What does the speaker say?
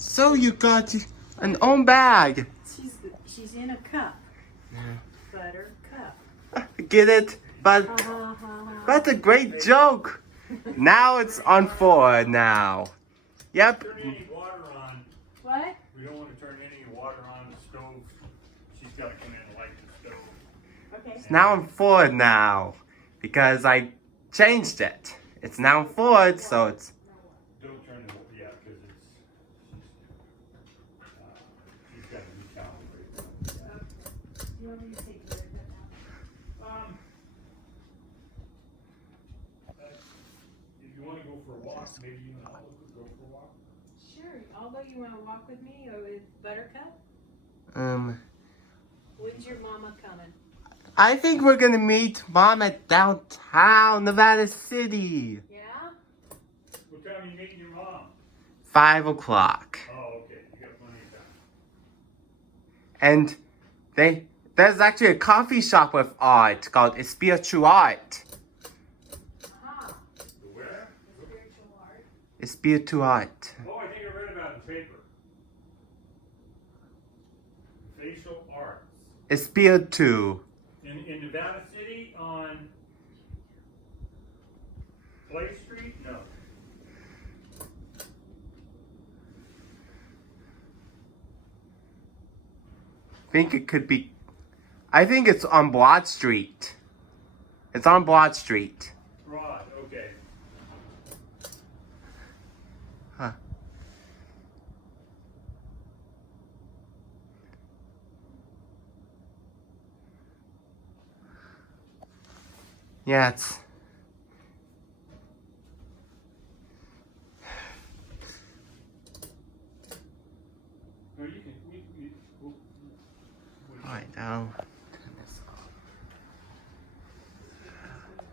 So you got an own bag. She's in a cup. Butter cup. Get it? But that's a great joke. Now it's on 4 now. Yep. Turn any water on. What? We don't want to turn any water on the stove. She's got to come in and light the stove. Okay. It's now on 4 now. Because I changed it. It's now 4, so it's... Don't turn the yeah, because she's got to recalibrate. You want me to take care of that now? If you want to go for a walk, maybe you and Holden could go for a walk. Sure. Although you want to walk with me or with Buttercup? When's your mama coming? I think we're gonna meet Mom at downtown Nevada City. Yeah? What time are you meeting your mom? 5 o'clock. Oh, okay. You got plenty of time. And there's actually a coffee shop with art called Espiritual Art. Ah, The where? spiritual art. Espiritual Art. Oh, I think I read about it in the paper. Facial arts. Espiritu. In Nevada City on Clay Street? No. I think it's on Broad Street. It's on Broad Street. Broad, okay. Huh. Yeah, it's... No, you can. Alright,